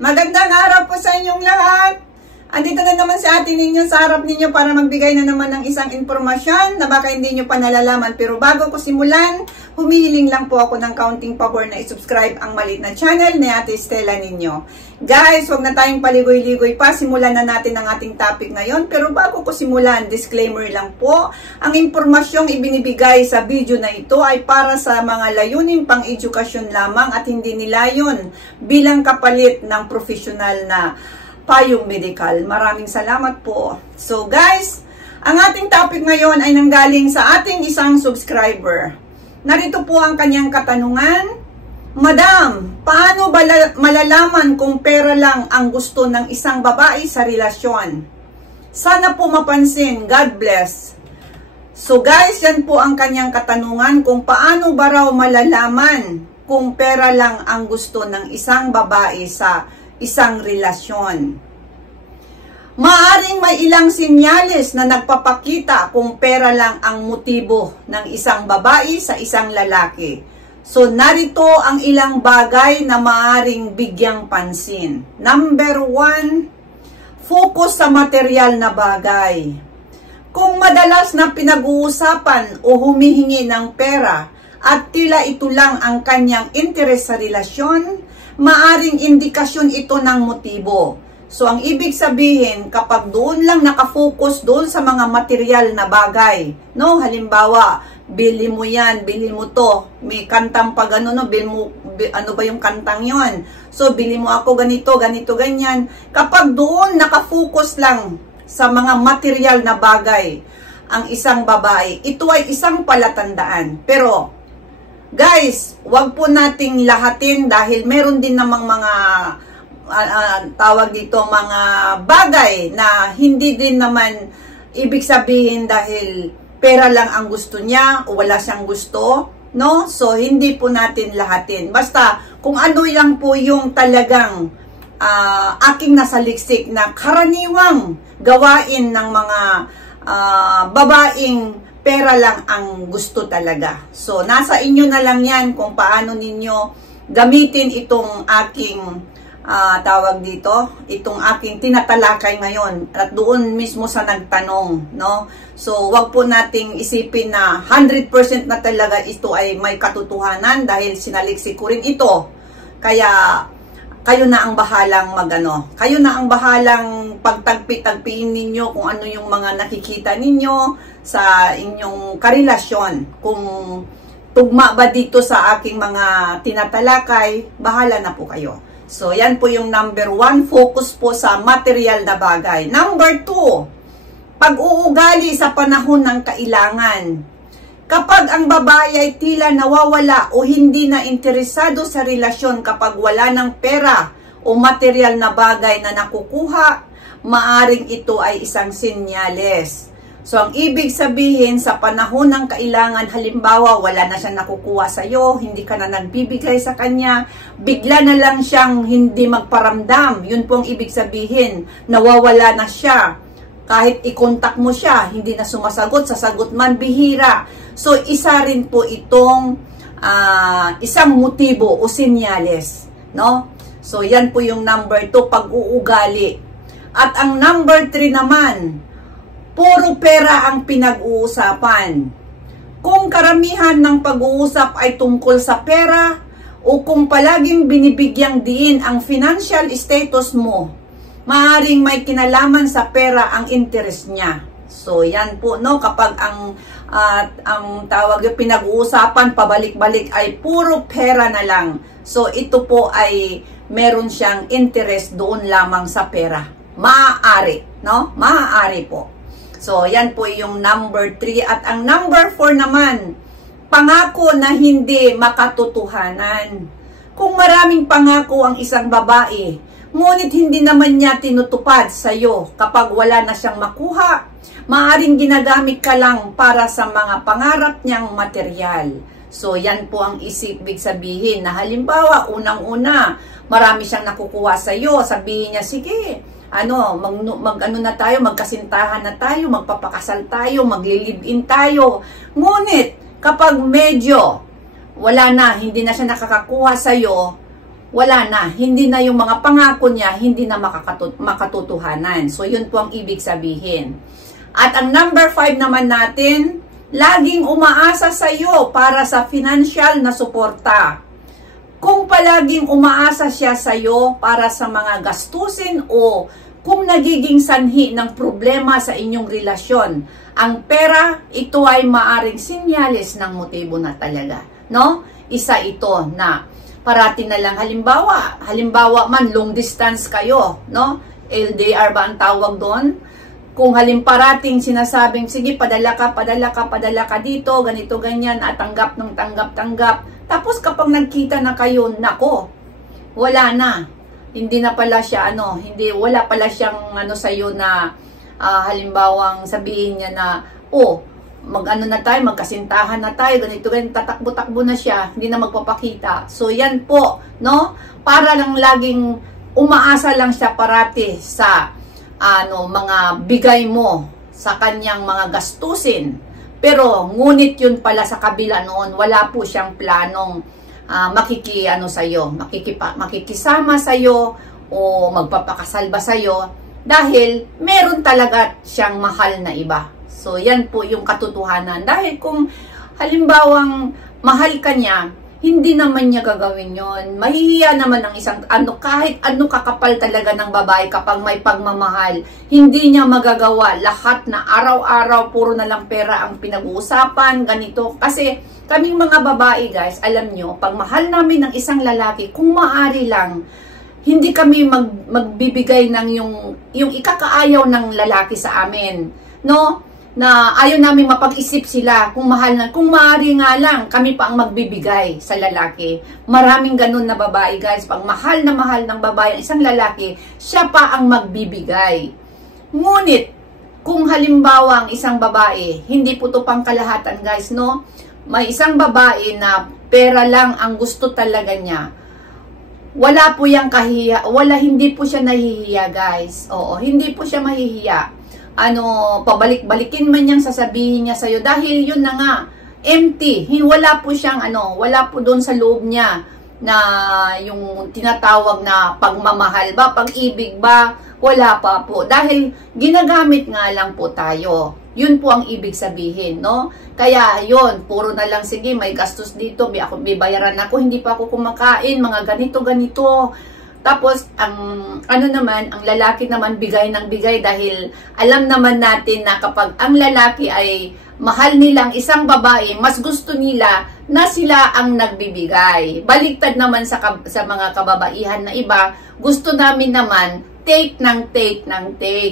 Magandang araw po sa inyong lahat. Andito na naman si ate ninyo sa harap ninyo para magbigay na naman ng isang impormasyon na baka hindi nyo pa nalalaman. Pero bago ko simulan, humihiling lang po ako ng kaunting pabor na isubscribe ang maliit na channel ni Ate Stella ninyo. Guys, huwag na tayong paligoy-ligoy pa. Simulan na natin ang ating topic ngayon. Pero bago ko simulan, disclaimer lang po. Ang impormasyong ibinibigay sa video na ito ay para sa mga layunin pang edukasyon lamang at hindi nilayon bilang kapalit ng profesional na payong medical. Maraming salamat po. So guys, ang ating topic ngayon ay nanggaling sa ating isang subscriber. Narito po ang kanyang katanungan. Madam, paano ba malalaman kung pera lang ang gusto ng isang babae sa relasyon? Sana po mapansin. God bless. So guys, yan po ang kanyang katanungan kung paano ba raw malalaman kung pera lang ang gusto ng isang babae sa isang relasyon. Maaring may ilang sinyales na nagpapakita kung pera lang ang motibo ng isang babae sa isang lalaki. So narito ang ilang bagay na maaring bigyang pansin. Number 1, focus sa material na bagay. Kung madalas na pinag-uusapan o humihingi ng pera at tila ito lang ang kanyang interes sa relasyon, maaring indikasyon ito ng motibo. So, ang ibig sabihin, kapag doon lang nakafocus doon sa mga material na bagay, no? Halimbawa, bili mo yan, bili mo to, may kantang pag ano, no? Ano ba yung kantang yon? So, bili mo ako ganito, ganito, ganyan. Kapag doon nakafocus lang sa mga material na bagay, ang isang babae, ito ay isang palatandaan. Pero, guys, wag po nating lahatin dahil meron din namang mga tawag dito mga bagay na hindi din naman ibig sabihin dahil pera lang ang gusto niya o wala siyang gusto, no? So hindi po natin lahatin. Basta kung ano lang po yung talagang aking nasaliksik na karaniwang gawain ng mga babaeng pera lang ang gusto talaga. So, nasa inyo na lang yan kung paano ninyo gamitin itong aking, tawag dito, itong aking tinatalakay ngayon. At doon mismo sa nagtanong, no? So, wag po nating isipin na 100% na talaga ito ay may katotohanan dahil sinaliksik ko rin ito. Kaya, kayo na ang bahalang magano. Kayo na ang bahalang pagtagpi-tagpiin ninyo kung ano yung mga nakikita ninyo sa inyong karelasyon. Kung tugma ba dito sa aking mga tinatalakay, bahala na po kayo. So, yan po yung number 1, focus po sa material na bagay. Number 2, pag-uugali sa panahon ng kailangan. Kapag ang babae ay tila nawawala o hindi na interesado sa relasyon kapag wala ng pera o material na bagay na nakukuha, maaring ito ay isang senyales. So, ang ibig sabihin, sa panahon ng kailangan, halimbawa, wala na siyang nakukuha sa iyo, hindi ka na nagbibigay sa kanya, bigla na lang siyang hindi magparamdam. Yun po ang ibig sabihin, nawawala na siya. Kahit i-contact mo siya, hindi na sumasagot, sasagot man, bihira. So, isa rin po itong isang motibo o senyales, no? So, yan po yung number 2, pag-uugali. At ang number 3 naman, puro pera ang pinag-uusapan. Kung karamihan ng pag-uusap ay tungkol sa pera o kung palaging binibigyang diin ang financial status mo, maaring may kinalaman sa pera ang interest niya. So, yan po, no? Kapag ang tawag yung pinag-uusapan, pabalik-balik ay puro pera na lang. So, ito po ay meron siyang interest doon lamang sa pera. Maaari, no? Maaari po. So, yan po yung number 3. At ang number 4 naman, pangako na hindi makatotohanan. Kung maraming pangako ang isang babae, ngunit hindi naman niya tinutupad sa iyo kapag wala na siyang makuha, maaring ginagamit ka lang para sa mga pangarap niyang material. So, yan po ang ibig sabihin na halimbawa, unang-una, marami siyang nakukuha sa iyo, sabihin niya, sige, ano na tayo, magkasintahan na tayo, magpapakasal tayo, magli-live-in tayo. Ngunit, kapag medyo wala na, hindi na siya nakakakuha sa iyo, wala na. Hindi na yung mga pangako niya, hindi na makatutuhanan. So, yun po ang ibig sabihin. At ang number 5 naman natin, laging umaasa sa iyo para sa financial na suporta. Kung palaging umaasa siya sa iyo para sa mga gastusin o kung nagiging sanhi ng problema sa inyong relasyon, ang pera, ito ay maaring sinyales ng motibo na talaga. No? Isa ito na parati na lang, halimbawa man long distance kayo, no? LDR ba ang tawag doon? Kung parating sinasabing, sige, padala ka dito, ganito, ganyan, at tanggap. Tapos kapag nagkita na kayo, nako, wala na. Hindi na pala siya, wala pala siyang sa'yo na, halimbawang sabihin niya na, magkasintahan na tayo, ganito, tatakbo-takbo na siya, hindi na magpapakita. So, yan po, no? Para lang laging umaasa lang siya parati sa, mga bigay mo sa kanyang mga gastusin. Pero, ngunit yun pala sa kabila noon, wala po siyang planong makikisama sa'yo o magpapakasal ba sa'yo dahil meron talaga siyang mahal na iba. So, yan po yung katotohanan. Dahil kung halimbawang mahal ka niya, hindi naman niya gagawin yon. Mahihiya naman ang isang, kahit kakapal talaga ng babae kapag may pagmamahal, hindi niya magagawa lahat na araw-araw, puro na lang pera ang pinag-uusapan, ganito. Kasi kaming mga babae, guys, alam nyo, pag mahal namin ng isang lalaki, kung maaari lang, hindi kami magbibigay ng yung ikakaayaw ng lalaki sa amin. No? Na ayaw namin mapag-isip sila kung mahal na, kung maaari nga lang, kami pa ang magbibigay sa lalaki. Maraming ganun na babae, guys. Pag mahal ng babae ang isang lalaki, siya pa ang magbibigay. Ngunit, kung halimbawa ang isang babae, hindi po to pang kalahatan, guys, no? May isang babae na pera lang ang gusto talaga niya. Wala po yang kahiya, hindi po siya nahihiya, guys. Oo, hindi po siya mahihiya. Pabalik-balikin man niyang sasabihin niya sa'yo dahil yun na nga, empty. Wala po siyang, wala po doon sa loob niya na yung tinatawag na pagmamahal ba, pag-ibig ba, wala pa po. Dahil ginagamit nga lang po tayo. Yun po ang ibig sabihin, no? Kaya yun, puro na lang, sige, may gastos dito, may bayaran ako, hindi pa ako kumakain, mga ganito. Tapos, ang lalaki naman bigay ng bigay dahil alam naman natin na kapag ang lalaki ay mahal nilang isang babae, mas gusto nila na sila ang nagbibigay. Baliktad naman sa mga kababaihan na iba, gusto namin naman take.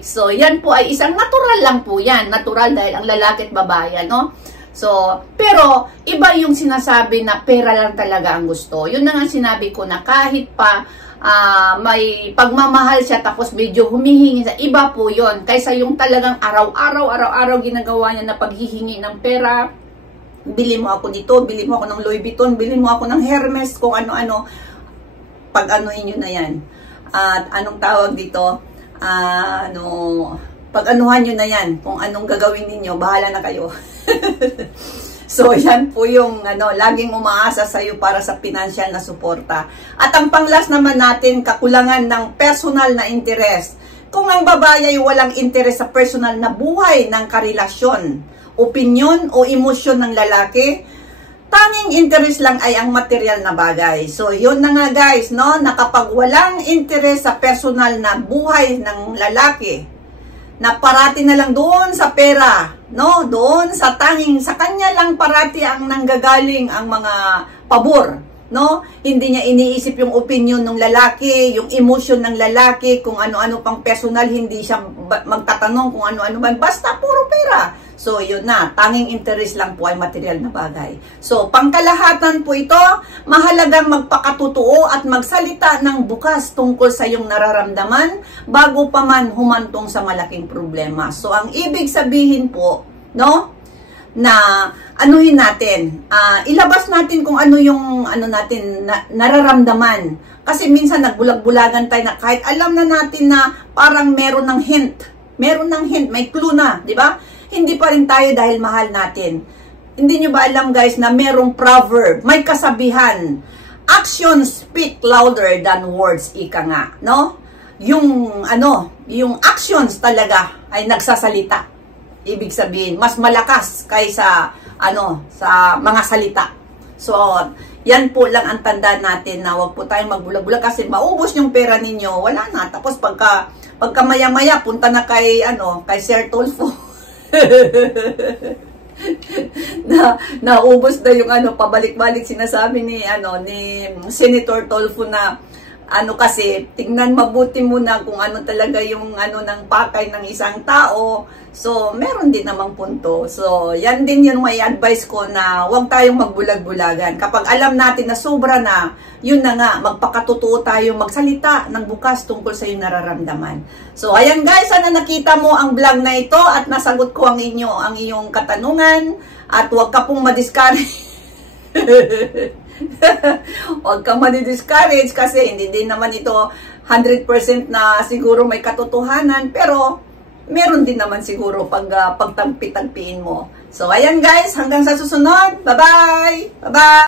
So, yan po ay isang natural lang po yan. Natural dahil ang lalaki at babae, no? So, pero iba yung sinasabi na pera lang talaga ang gusto. Yun na nga sinabi ko na kahit pa may pagmamahal siya tapos medyo humihingi sa iba po yon kaysa yung talagang araw-araw ginagawa niya na paghihingi ng pera. Bili mo ako dito, bili mo ako ng Louis Vuitton, bili mo ako ng Hermes, kung ano-ano. Pag-anuhin nyo na yan. At anong tawag dito? Pag-anuhan nyo na yan. Kung anong gagawin ninyo, bahala na kayo. So, yan po yung laging umaasa sa iyo para sa financial na suporta. At ang panglas naman natin, kakulangan ng personal na interes. Kung ang babae ay walang interes sa personal na buhay ng karelasyon, opinyon o emosyon ng lalaki, tanging interes lang ay ang material na bagay. So, yun na nga, guys, no? Na kapag walang interes sa personal na buhay ng lalaki, na parati na lang doon sa pera, no? Doon sa kanya lang parati ang nanggagaling ang mga pabor, no? Hindi niya iniisip yung opinion ng lalaki, yung emotion ng lalaki, kung ano-ano pang personal, hindi siya magtatanong kung ano-ano man, basta puro pera. So, yun na, tanging interest lang po ay material na bagay. So, pangkalahatan po ito, mahalagang magpakatotoo at magsalita ng bukas tungkol sa iyong nararamdaman bago pa man humantong sa malaking problema. So, ang ibig sabihin po, no, na anuhin natin, ilabas natin kung ano yung natin nararamdaman. Kasi minsan nagbulag-bulagan tayo na kahit alam na natin na parang meron ng hint, may clue na, di ba? Hindi pa rin tayo dahil mahal natin. Hindi nyo ba alam, guys, na merong proverb, may kasabihan, actions speak louder than words, ika nga, no? Yung actions talaga ay nagsasalita. Ibig sabihin, mas malakas kaysa sa mga salita. So, yan po lang ang tanda natin na wag po tayong magbulag-bulag kasi maubos yung pera ninyo, wala na. Tapos pagka maya-maya punta na kay Sir Tulfo. Naubos na yung pabalik-balik sinasabi ni Senator Tulfo na kasi tingnan mabuti muna kung ano talaga yung ng pakay ng isang tao. So meron din namang punto. So yan din yung may advice ko na huwag tayong magbulag-bulagan. Kapag alam natin na sobra na, yun na nga, magpakatotoo tayo, magsalita ng bukas tungkol sa iyong nararamdaman. So ayan guys, sana nakita mo ang vlog na ito at nasagot ko ang iyong katanungan at huwag ka pong madiscourage. Huwag kang madi-discourage kasi hindi din naman ito 100% na siguro may katotohanan, pero meron din naman siguro pagtagpi-tagpiin mo. So ayan guys, hanggang sa susunod. Bye-bye! Bye-bye!